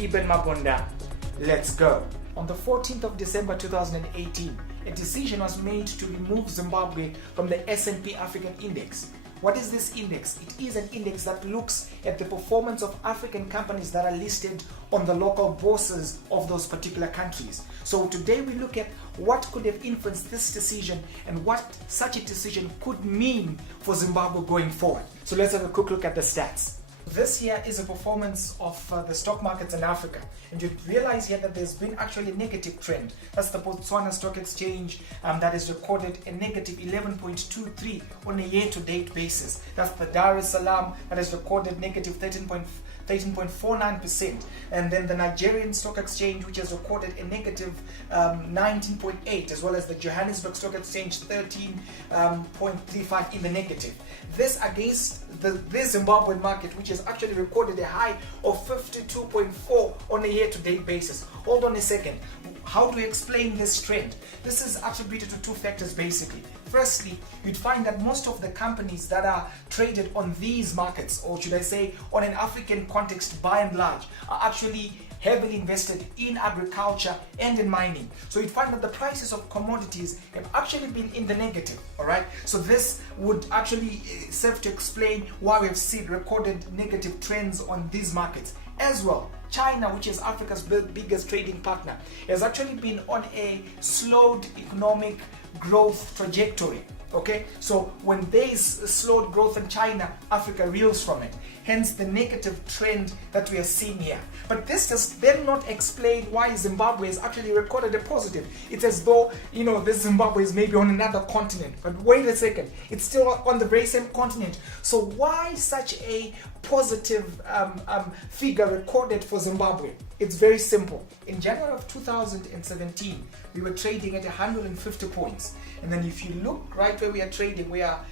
Eben Mabunda. Let's go. On the 14th of December 2018, a decision was made to remove Zimbabwe from the S&P African Index. What is this index? It is an index that looks at the performance of African companies that are listed on the local bourses of those particular countries. So today we look at what could have influenced this decision and what such a decision could mean for Zimbabwe going forward. So let's have a quick look at the stats. This here is a performance of the stock markets in Africa, and you realize here that there's been actually a negative trend. That's the Botswana Stock Exchange that has recorded a negative 11.23 on a year-to-date basis. That's the Dar es Salaam that has recorded negative 13.49%, and then the Nigerian Stock Exchange, which has recorded a negative 19.8, as well as the Johannesburg Stock Exchange 13.35 in the negative. This against the Zimbabwean market, which has actually recorded a high of 52.4 on a year-to-date basis. Hold on a second. How to explain this trend? This is attributed to two factors basically. Firstly, you'd find that most of the companies that are traded on these markets, or should I say on an African context by and large, are actually heavily invested in agriculture and in mining. So you'd find that the prices of commodities have actually been in the negative, all right? So this would actually serve to explain why we've seen recorded negative trends on these markets. As well, China, which is Africa's biggest trading partner, has actually been on a slowed economic growth trajectory. Okay, so when there is slowed growth in China, Africa reels from it. Hence the negative trend that we are seeing here. But this does then not explain why Zimbabwe has actually recorded a positive. It's as though, this Zimbabwe is maybe on another continent. But wait a second, it's still on the very same continent. So why such a positive figure recorded for Zimbabwe? It's very simple. In January of 2017, we were trading at 150 points. And then if you look right where we are trading, we are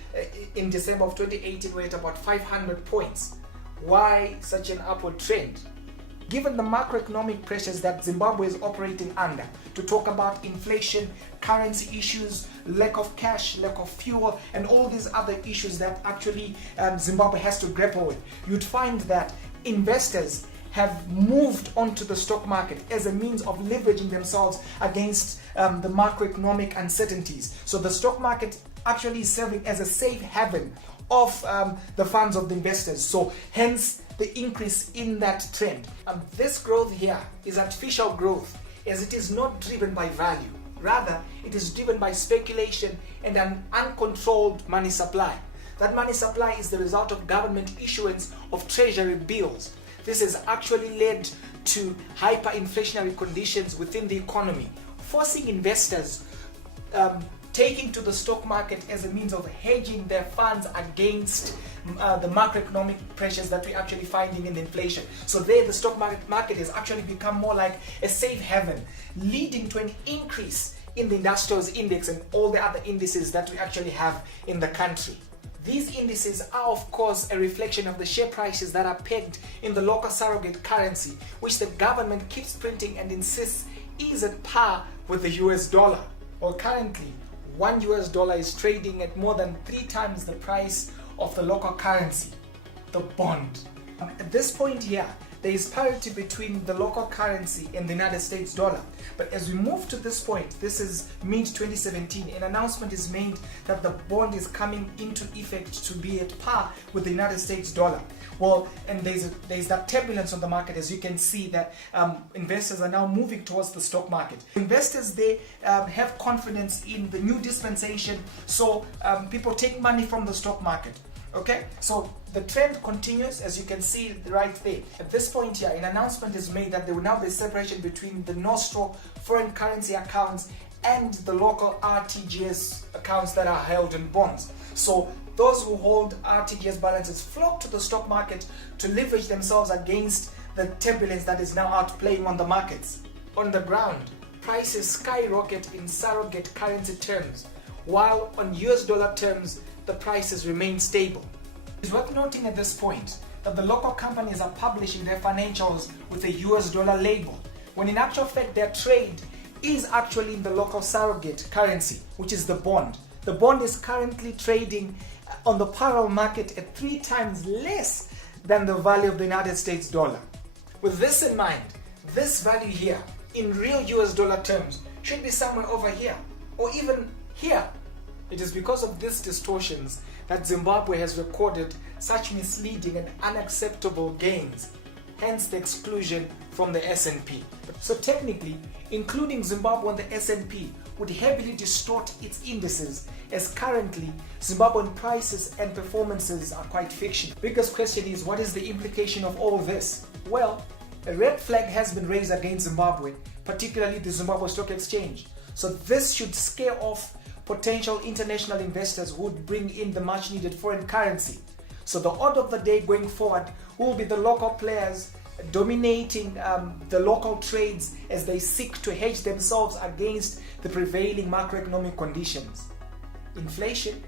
in December of 2018, we're at about 500 points. Why such an upward trend? Given the macroeconomic pressures that Zimbabwe is operating under, to talk about inflation, currency issues, lack of cash, lack of fuel, and all these other issues that actually Zimbabwe has to grapple with, you'd find that investors have moved onto the stock market as a means of leveraging themselves against the macroeconomic uncertainties. So the stock market actually is serving as a safe haven of the funds of the investors. So hence the increase in that trend. This growth here is artificial growth, as it is not driven by value. Rather, it is driven by speculation and an uncontrolled money supply. That money supply is the result of government issuance of treasury bills. This has actually led to hyperinflationary conditions within the economy, forcing investors taking to the stock market as a means of hedging their funds against the macroeconomic pressures that we're actually finding in inflation. So there, the stock market has actually become more like a safe haven, leading to an increase in the industrials index and all the other indices that we actually have in the country. These indices are, of course, a reflection of the share prices that are pegged in the local surrogate currency, which the government keeps printing and insists is at par with the US dollar. Well, currently, $1 is trading at more than 3 times the price of the local currency, the bond. At this point here, there is parity between the local currency and the United States dollar. But as we move to this point, this is mid-2017, an announcement is made that the bond is coming into effect to be at par with the United States dollar. Well, and there's that turbulence on the market, as you can see that investors are now moving towards the stock market. Investors, they have confidence in the new dispensation, so people take money from the stock market. Okay, so the trend continues, as you can see right there. At this point here, an announcement is made that there will now be separation between the nostro foreign currency accounts and the local RTGS accounts that are held in bonds. So those who hold RTGS balances flock to the stock market to leverage themselves against the turbulence that is now outplaying on the markets. On the ground, prices skyrocket in surrogate currency terms, while on US dollar terms, the prices remain stable. It's worth noting at this point that the local companies are publishing their financials with a US dollar label, when in actual fact their trade is actually in the local surrogate currency, which is the bond. The bond is currently trading on the parallel market at 3 times less than the value of the United States dollar. With this in mind, this value here in real US dollar terms should be somewhere over here or even here. It is because of these distortions that Zimbabwe has recorded such misleading and unacceptable gains, hence the exclusion from the S&P. So technically, including Zimbabwe on the S&P would heavily distort its indices, as currently Zimbabwean prices and performances are quite fictional. Biggest question is, what is the implication of all this? Well, a red flag has been raised against Zimbabwe, particularly the Zimbabwe Stock Exchange. So this should scare off potential international investors who would bring in the much needed foreign currency. So the order of the day going forward will be the local players dominating the local trades as they seek to hedge themselves against the prevailing macroeconomic conditions. Inflation,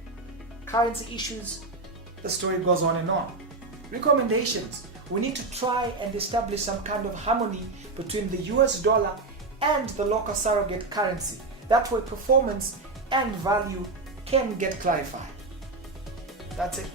currency issues, the story goes on and on. Recommendations: we need to try and establish some kind of harmony between the US dollar and the local surrogate currency. That way performance and value can get clarified. That's it.